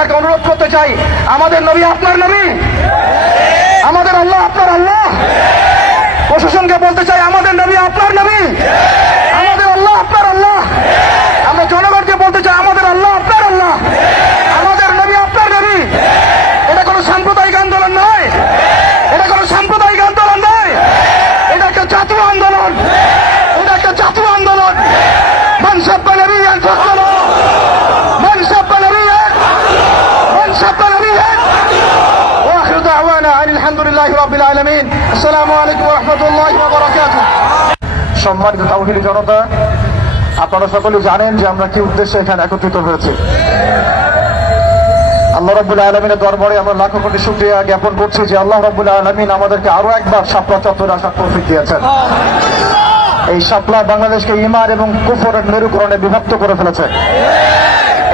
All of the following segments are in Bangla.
সরকারকে অনুরোধ করতে চাই, আমাদের নবী আপনার নবী, আমাদের আল্লাহ আপনার আল্লাহ। প্রশাসনকে বলতে চাই, আমাদের নবী আপনার নবী, আমাদের আল্লাহ আপনার আল্লাহ। আমরা জনগণকে বলতে চাই, আমাদের আল্লাহ আপনার আল্লাহ, আমাদের নবী আপনার নবী। এটা কোনো সাম্প্রদায়িক আন্দোলন নয়, এটা কোনো সাম্প্রদায়িক আন্দোলন নয়, এটা একটা জাতীয় আন্দোলন, এটা একটা জাতীয় আন্দোলন। মান সাব্বা নবিয়্যান ফাকতুলুহু, মান সাব্বা নবিয়্যান, মান সাব্বা নবিয়্যান। ওয়া আখিরু দাওয়ানা আনিল হামদুলিল্লাহি রাব্বিল আলামিন। আসসালামু আলাইকুম ওয়া রাহমাতুল্লাহি ওয়া বারাকাতুহু। সম্মানিত তাওহীদি জনতা, আপনারা সকলেই জানেন যে আমরা কি উদ্দেশ্যে এখানে একত্রিত হয়েছি। আল্লাহ রাব্বুল আলামিনের দরবারে আমরা লাখো কোটি শুকরিয়া জ্ঞাপন করছি যে আল্লাহ রাব্বুল আলামিন আমাদেরকে আরো একবার শাপলা চত্বরে আসার তৌফিক দিয়েছেন। এই শাপলা বাংলাদেশকে ঈমান এবং কুফরের মেরুকরণে বিভক্ত করে ফেলেছে।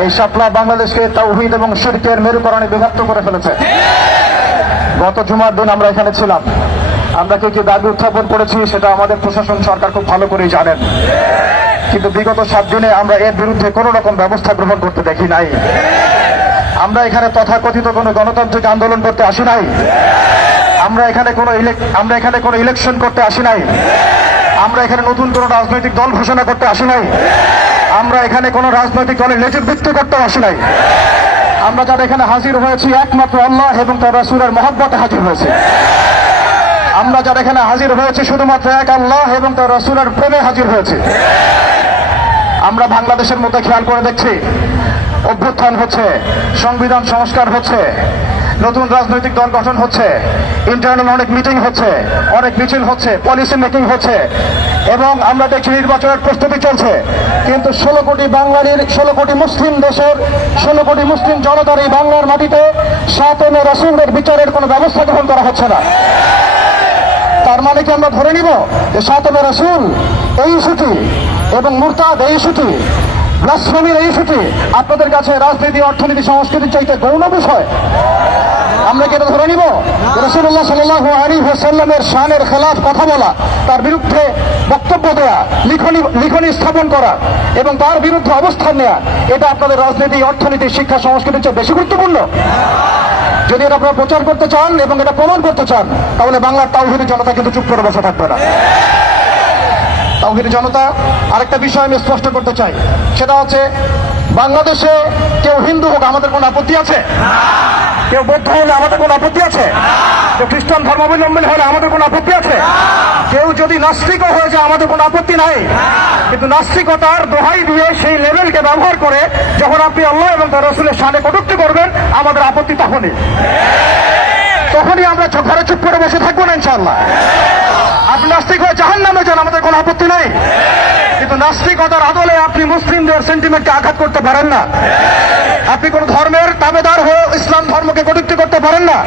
এই শাপলা বাংলাদেশকে তাওহীদ এবং শিরকের মেরুকরণে বিভক্ত করে ফেলেছে। গত জুমার দিন আমরা এখানে ছিলাম, আমরা কি দাবি উত্থাপন করেছি সেটা আমাদের প্রশাসন সরকার খুব ভালো করেই জানেন। কিন্তু বিগত 7 দিনে আমরা এর বিরুদ্ধে কোনো রকম ব্যবস্থা গ্রহণ করতে দেখি নাই। আমরা এখানে তথাকথিত কোনো গণতান্ত্রিক আন্দোলন করতে আসি নাই। আমরা এখানে কোনো ইলেকশন করতে আসি নাই। আমরা এখানে নতুন কোনো রাজনৈতিক দল ঘোষণা করতে আসি নাই। আমরা এখানে কোনো রাজনৈতিক দলের নেতৃত্ব করতে আসি নাই। আমরা যারা এখানে হাজির হয়েছি একমাত্র আল্লাহ এবং তার রাসূলের মহব্বতে হাজির হয়েছি। আমরা যারা এখানে হাজির হয়েছি শুধুমাত্র এক আল্লাহ এবং তার রাসূলের প্রেমে হাজির হয়েছি। আমরা বাংলাদেশের মধ্যে খেয়াল করে দেখছি, অভ্যুত্থান হচ্ছে, সংবিধান সংস্কার হচ্ছে, নতুন রাজনৈতিক দল গঠন হচ্ছে, ইন্টারনাল অনেক মিটিং হচ্ছে, অনেক মিছিল হচ্ছে, পলিসি মেকিং হচ্ছে, এবং আমরা দেখছি নির্বাচনের প্রস্তুতি চলছে। কিন্তু 16 কোটি বাঙালির, 16 কোটি মুসলিম দেশের, 16 কোটি মুসলিম জনতার এই বাংলার মাটিতে সাতমে রাসূলের বিচারের কোনো ব্যবস্থা গ্রহণ করা হচ্ছে না। তার মানে কি আমরা ধরে নিব যে সাতমে রাসূল এই ইস্যুটি এবং মুরতাদ এই ইস্যুটি, ব্লাসফেমির এই ইস্যুটি আপনাদের কাছে রাজনীতি, অর্থনীতি, সংস্কৃতির চাইতে গৌণ বিষয়? আমরা কি এটা ধরে নিব? রাসূলুল্লাহ সাল্লাল্লাহু আলাইহি ওয়াসাল্লামের শানের খেলাফ কথা বলা, তার বিরুদ্ধে বক্তব্য দেয়া, লিখনি স্থাপন করা এবং তার বিরুদ্ধে অবস্থান নেওয়া, এটা আপনাদের রাজনীতি, অর্থনীতি, শিক্ষা, সংস্কৃতির চেয়ে বেশি গুরুত্বপূর্ণ? যদি এটা আপনারা প্রচার করতে চান এবং এটা প্রমাণ করতে চান, তাহলে বাংলার তাওহীদি জনতা কিন্তু চুপ করে বসে থাকবে না। তাওহীদি জনতা, আরেকটা বিষয় আমি স্পষ্ট করতে চাই, সেটা হচ্ছে বাংলাদেশে কেউ হিন্দু হোক আমাদের কোনো আপত্তি আছে? কেউ বৌদ্ধ হলে আমাদের কোনো আপত্তি আছে? কেউ খ্রিস্টান ধর্মাবলম্বী হলে আমাদের কোনো আপত্তি আছে? কেউ যদি নাস্তিকও হয়ে যায় আমাদের কোনো আপত্তি নাই। কিন্তু নাস্তিকতার দোহাই দিয়ে সেই লেভেলকে ব্যবহার করে যখন আপনি আল্লাহ এবং তার রাসূলের শানে কটূক্তি করবেন, আমাদের আপত্তি তখনই আমরা ঘরে চুপ করে বসে থাকবো না ইনশাআল্লাহ। আপনি নাস্তিক হয়ে জাহান্নামে যান, আমাদের কোনো আপত্তি নাই। কিন্তু নাস্তিকতার আদলে আপনি মুসলিমদের সেন্টিমেন্টকে আঘাত করতে পারেন না। আপনি কোন ধর্মের তাবেদার হয়ে ইসলাম ধর্মকে কটূক্তি করতে পারেন না।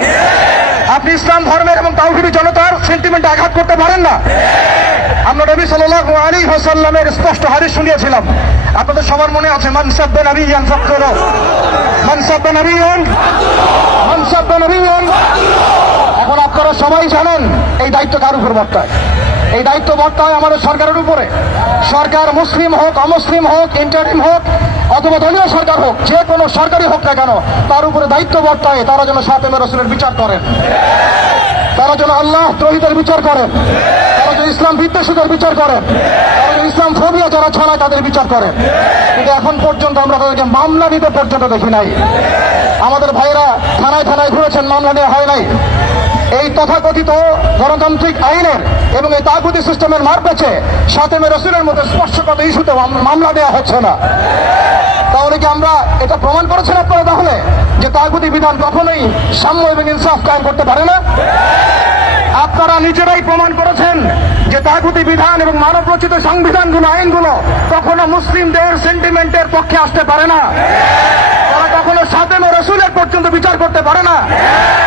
আপনি ইসলাম ধর্মের এবং তাওহীদি জনতার সেন্টিমেন্টে আঘাত করতে পারেন না। আমরা নবী সাল্লাল্লাহু আলাইহি ওয়াসাল্লামের স্পষ্ট হাদিস শুনিয়েছিলাম, আপনাদের সবার মনে আছে, মান সাব্বা নবিয়্যান ফাকতুলুহু, মান সাব্বা নবিয়্যান, মান সাব্বা নবিয়্যান। এখন আপনারা সবাই জানেন এই দায়িত্ব কার উপর বর্তায়? এই দায়িত্ব বর্তায় আমাদের সরকারের উপরে। সরকার মুসলিম হোক, অমুসলিম হোক, ইন্টারিম হোক অথবা দলীয় সরকার হোক, যে কোনো সরকারই হোক না কেন, তার উপরে দায়িত্ব বর্তায় তারা যেন সাতমে রাসূলের বিচার করেন, তারা যেন আল্লাহ দ্রোহীদের বিচার করেন, তারা যেন ইসলাম বিদ্বেষীদের বিচার করেন, তারা যেন ইসলাম ফোবিয়া যারা ছড়ায় তাদের বিচার করেন। কিন্তু এখন পর্যন্ত আমরা তাদেরকে মামলা নিতে পর্যন্ত দেখি নাই। আমাদের ভাইয়েরা থানায় থানায় ঘুরেছেন, মামলা নেওয়া হয় নাই। এই তথাকথিত গণতান্ত্রিক আইনের এবং এই তাগুতি সিস্টেমের মারপ্যাচে সাতমে রাসূলের মধ্যে স্পর্শগত ইস্যুতে মামলা দেওয়া হচ্ছে না। তাহলে কি আমরা এটা প্রমাণ করেছেন আপনারা তাহলে যে তাগুতি বিধান কখনোই সাম্য এবং ইনসাফ কায়েম করতে পারে না? আপনারা নিজেরাই প্রমাণ করেছেন যে তাগুতি বিধান এবং মানব রচিত সংবিধানগুলো, আইনগুলো কখনো মুসলিমদের সেন্টিমেন্টের পক্ষে আসতে পারে না। তারা কখনো সাতমে রাসূলের পর্যন্ত বিচার করতে পারে না।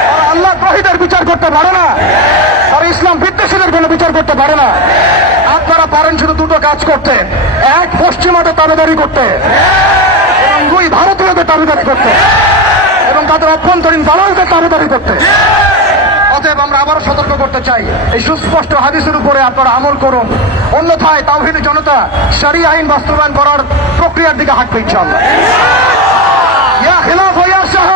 তারা আল্লাহ দ্রোহীদের বিচার করতে পারে না। তারা ইসলাম বিদ্বেষীদের কোনো বিচার করতে পারে না। আপনারা পারেন শুধু দুটো কাজ করতে, এক পশ্চিমাদের তাবেদারি করতে এবং দুই ভারতীয়দের তাবেদারি করতে এবং তাদের অভ্যন্তরীণ দালালদের তাবেদারি করতে। অতএব আমরা আবারও সতর্ক করতে চাই, এই সুস্পষ্ট হাদিসের উপরে আপনারা আমল করুন, অন্যথায় তাওহীদি জনতা শরিয়া আইন বাস্তবায়ন করার প্রক্রিয়ার দিকে হাঁটবে ইনশাআল্লাহ। ইয়া খিলাফ ইয়া শাহ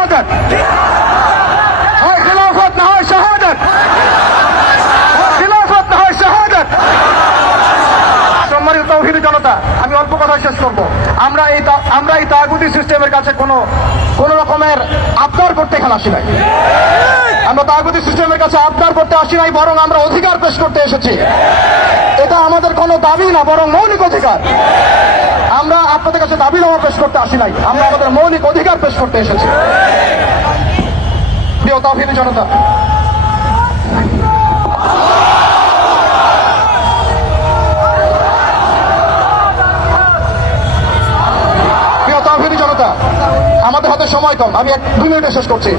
কাছে কোন রকমের আবদার করতে এখানে আসি নাই। আমরা তাগুতি সিস্টেমের কাছে আবদার করতে আসি নাই, বরং আমরা অধিকার পেশ করতে এসেছি। এটা আমাদের কোনো দাবি না, বরং মৌলিক অধিকার। আমরা আপনাদের কাছে দাবি নামা পেশ করতে আসি নাই, আমরা আমাদের মৌলিক অধিকার পেশ করতে এসেছি। প্রিয় তাওহীদি জনতা, আমাদের হাতে সময় কম, আমি 2 মিনিটে শেষ করছি।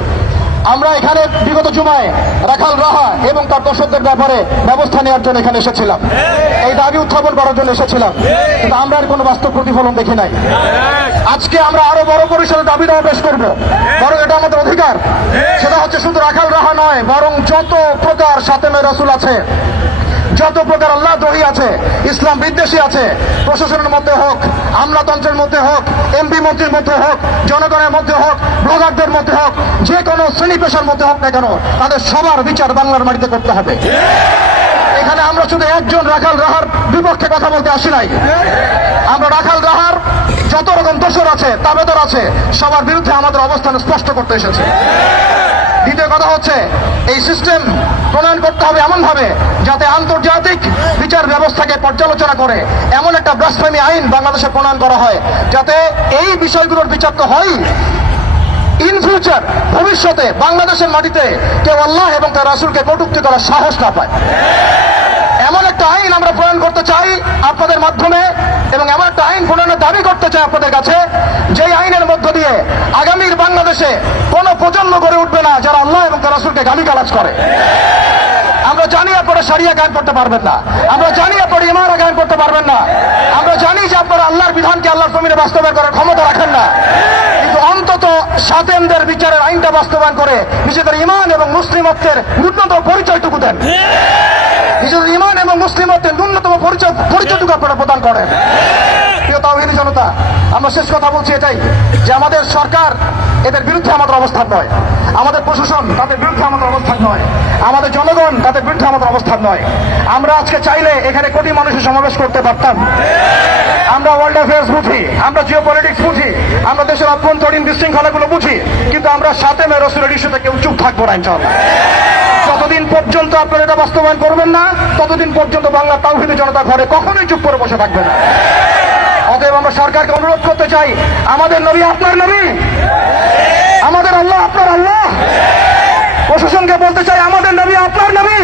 আমরা এখানে বিগত জুমায় রাখাল রাহা এবং তার দর্শকদের ব্যাপারে ব্যবস্থা নেওয়ার জন্য এখানে এসেছিলাম, এই দাবি উত্থাপন করার জন্য এসেছিলাম, কিন্তু আমরা আর কোনো বাস্তব প্রতিফলন দেখি নাই। আজকে আমরা আরো বড় পরিসরে দাবি দেওয়া পেশ করবো, বরং এটা আমাদের অধিকার। সেটা হচ্ছে শুধু রাখাল রাহা নয়, বরং যত প্রকার সাতেমে রাসূল আছে, যত প্রকার আল্লাহ দ্রোহী আছে, ইসলাম বিদ্বেষী আছে, প্রশাসনের মধ্যে হোক, আমলাতন্ত্রের মধ্যে হোক, এমপি মন্ত্রীর মধ্যে হোক, জনগণের মধ্যে হোক, ব্লগারদের মধ্যে হোক, যে কোনো শ্রেণী পেশার মধ্যে হোক না কেন, তাদের সবার বিচার বাংলার মাটিতে করতে হবে। এখানে আমরা শুধু একজন রাখাল রাহার বিপক্ষে কথা বলতে আসি নাই, আমরা রাখাল রাহার যত রকম দোষর আছে, তাবেদার আছে, সবার বিরুদ্ধে আমাদের অবস্থান স্পষ্ট করতে এসেছে। দ্বিতীয় কথা হচ্ছে, এই সিস্টেম প্রণয়ন করতে হবে এমন ভাবে যাতে আন্তর্জাতিক বিচার ব্যবস্থাকে পর্যালোচনা করে এমন একটা ব্লাসফেমি আইন বাংলাদেশে প্রণয়ন করা হয়, যাতে এই বিষয়গুলোর বিচার তো হয়, ইন ফিউচার ভবিষ্যতে বাংলাদেশের মাটিতে কেউ আল্লাহ এবং তার রাসূলকে কটূক্তি করার সাহস না পায়। এমন একটা আইন আমরা প্রণয়ন করতে চাই আপনাদের মাধ্যমে, এবং এমন একটা আইন প্রণয়নের দাবি করতে চাই আপনাদের কাছে, যেই আইনের মধ্য দিয়ে আগামীর বাংলাদেশে কোনো প্রজন্ম গড়ে উঠবে না যারা আল্লাহ এবং তার রাসূলকে গালিগালাজ করে। আমরা জানি আপনারা শরিয়া কায়েম করতে পারবেন না, আমরা জানি আপনারা ইমারা কায়েম করতে পারবেন না, আমরা জানি যে আপনারা আল্লাহর বিধানকে আল্লাহর জমিনে বাস্তবায়ন করার ক্ষমতা রাখেন না, কিন্তু অন্তত সাতেমদের বিচারের আইনটা বাস্তবায়ন করে নিজেদের ঈমান এবং মুসলিমত্বের ন্যূনতম পরিচয়টুকু দেন। নিজেদের ঈমান এবং মুসলিমত্বের ন্যূনতম পরিচয়টুকু আপনারা প্রদান করেন। প্রিয় তাওহীদি জনতা, আমরা শেষ কথা বলছি এটাই, যে আমাদের সরকার এদের বিরুদ্ধে আমাদের অবস্থান নয়, আমাদের প্রশাসন তাদের বিরুদ্ধে আমাদের অবস্থান নয়, আমাদের জনগণ তাদের বিরুদ্ধে আমাদের অবস্থান নয়। আমরা আজকে চাইলে এখানে কোটি মানুষের সমাবেশ করতে পারতাম। আমরা ওয়ার্ল্ড অ্যাফেয়ার্স বুঝি, আমরা জিও পলিটিক্স বুঝি, আমরা দেশের অভ্যন্তরীণ বিশৃঙ্খলাগুলো বুঝি, কিন্তু আমরা সাতেমে রাসূলের ইস্যুতে কেউ চুপ থাকবো না ইনশাআল্লাহ। যতদিন পর্যন্ত আপনারা এটা বাস্তবায়ন করবেন না, ততদিন পর্যন্ত বাংলার তাওহীদি জনতা ঘরে কখনোই চুপ করে বসে থাকবে না। অতএব আমরা সরকারকে অনুরোধ করতে চাই, আমাদের নবী আপনার নবী, আমাদের আল্লাহ আপনার আল্লাহ। প্রশাসনকে বলতে চাই, আমাদের নবী আপনার নবী,